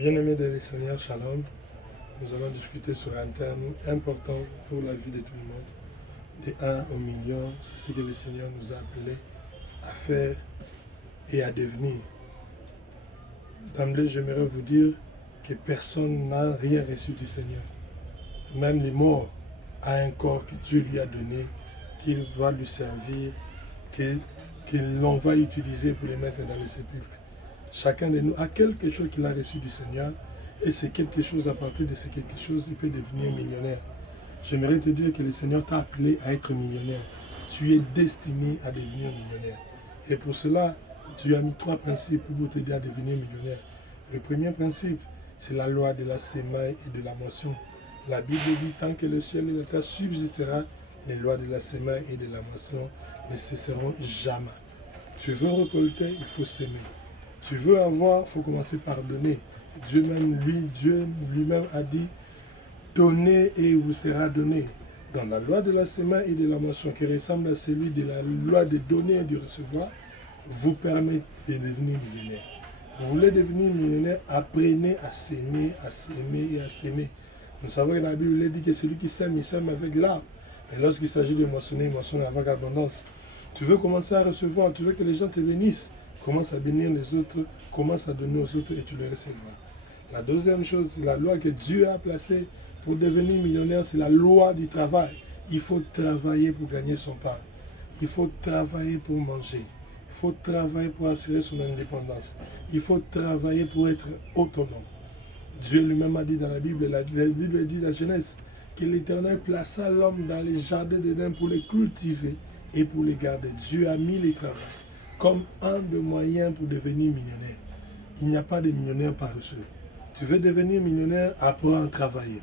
Bien-aimés de Seigneur, Shalom, nous allons discuter sur un thème important pour la vie de tout le monde. De 1 au million, c'est ce que le Seigneur nous a appelés à faire et à devenir. D'emblée, j'aimerais vous dire que personne n'a rien reçu du Seigneur. Même les morts a un corps que Dieu lui a donné, qu'il va lui servir, que l'on va utiliser pour les mettre dans les sépulcres. Chacun de nous a quelque chose qu'il a reçu du Seigneur, et c'est quelque chose, à partir de ce quelque chose, il peut devenir millionnaire. J'aimerais te dire que le Seigneur t'a appelé à être millionnaire. Tu es destiné à devenir millionnaire. Et pour cela, tu as mis 3 principes pour t'aider à devenir millionnaire. Le premier principe, c'est la loi de la semaille et de la moisson. La Bible dit, tant que le ciel et la terre subsistera, les lois de la semaille et de la moisson ne cesseront jamais. Tu veux récolter, il faut s'aimer. Tu veux avoir, il faut commencer par donner. Dieu lui-même a dit, donnez et il vous sera donné. Dans la loi de la semaille et de la moisson, qui ressemble à celui de la loi de donner et de recevoir, vous permet de devenir millionnaire. Vous voulez devenir millionnaire, apprenez à s'aimer et à s'aimer. Nous savons que la Bible dit que celui qui sème, il sème avec l'âme. Et lorsqu'il s'agit de moissonner, il moissonne avec abondance. Tu veux commencer à recevoir, tu veux que les gens te bénissent. Commence à bénir les autres, commence à donner aux autres et tu les recevras. La deuxième chose, c'est la loi que Dieu a placée pour devenir millionnaire, c'est la loi du travail. Il faut travailler pour gagner son pain. Il faut travailler pour manger. Il faut travailler pour assurer son indépendance. Il faut travailler pour être autonome. Dieu lui-même a dit dans la Bible dit dans la Genèse, que l'Éternel plaça l'homme dans les jardins d'Éden pour les cultiver et pour les garder. Dieu a mis les travail comme un des moyens pour devenir millionnaire. Il n'y a pas de millionnaire paresseux. Tu veux devenir millionnaire, apprends à travailler.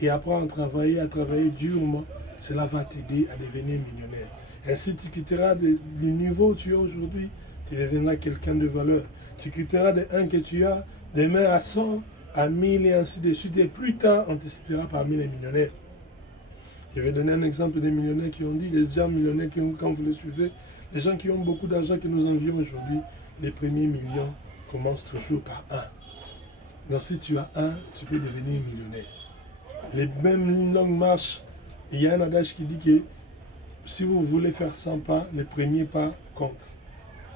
Et apprends à travailler durement. Cela va t'aider à devenir millionnaire. Ainsi, tu quitteras du niveau où tu es aujourd'hui, tu deviendras quelqu'un de valeur. Tu quitteras de 1 que tu as, demain à 100, à 1000 et ainsi de suite. Et plus tard, on te citera parmi les millionnaires. Je vais donner un exemple des millionnaires qui ont dit, les gens millionnaires qui ont, quand vous les suivez, les gens qui ont beaucoup d'argent que nous envions aujourd'hui, les premiers millions commencent toujours par 1. Donc si tu as 1, tu peux devenir millionnaire. Les mêmes longues marches, il y a un adage qui dit que si vous voulez faire 100 pas, les premiers pas comptent.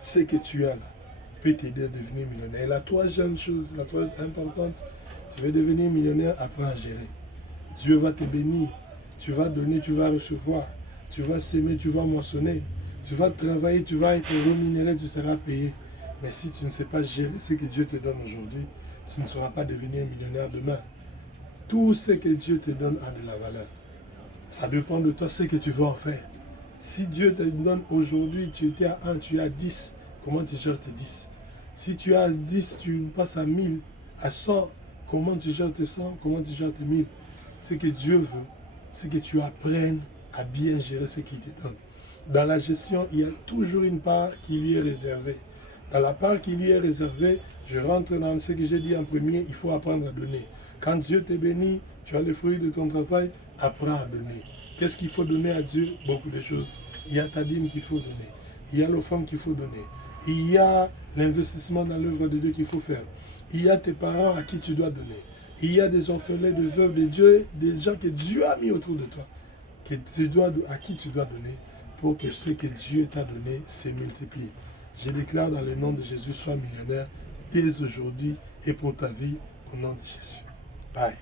Ce que tu as là peut t'aider à devenir millionnaire. Et la troisième chose, la troisième importante, tu veux devenir millionnaire, apprends à gérer. Dieu va te bénir, tu vas donner, tu vas recevoir, tu vas s'aimer, tu vas moissonner. Tu vas travailler, tu vas être rémunéré, tu seras payé. Mais si tu ne sais pas gérer ce que Dieu te donne aujourd'hui, tu ne sauras pas devenir millionnaire demain. Tout ce que Dieu te donne a de la valeur. Ça dépend de toi ce que tu veux en faire. Si Dieu te donne aujourd'hui, tu étais à 1, tu es à 10, comment tu gères tes 10? Si tu as 10, tu passes à 1000, à 100, comment tu gères tes 100, comment tu gères tes 1000? Ce que Dieu veut, c'est que tu apprennes à bien gérer ce qu'il te donne. Dans la gestion, il y a toujours une part qui lui est réservée. Dans la part qui lui est réservée, je rentre dans ce que j'ai dit en premier, il faut apprendre à donner. Quand Dieu te bénit, tu as le fruit de ton travail, apprends à donner. Qu'est-ce qu'il faut donner à Dieu? Beaucoup de choses. Il y a ta dîme qu'il faut donner. Il y a l'offrande qu'il faut donner. Il y a l'investissement dans l'œuvre de Dieu qu'il faut faire. Il y a tes parents à qui tu dois donner. Il y a des orphelins, des veuves de Dieu, des gens que Dieu a mis autour de toi, à qui tu dois donner, pour que ce que Dieu t'a donné se multiplie. Je déclare dans le nom de Jésus, sois millionnaire dès aujourd'hui et pour ta vie, au nom de Jésus. Bye.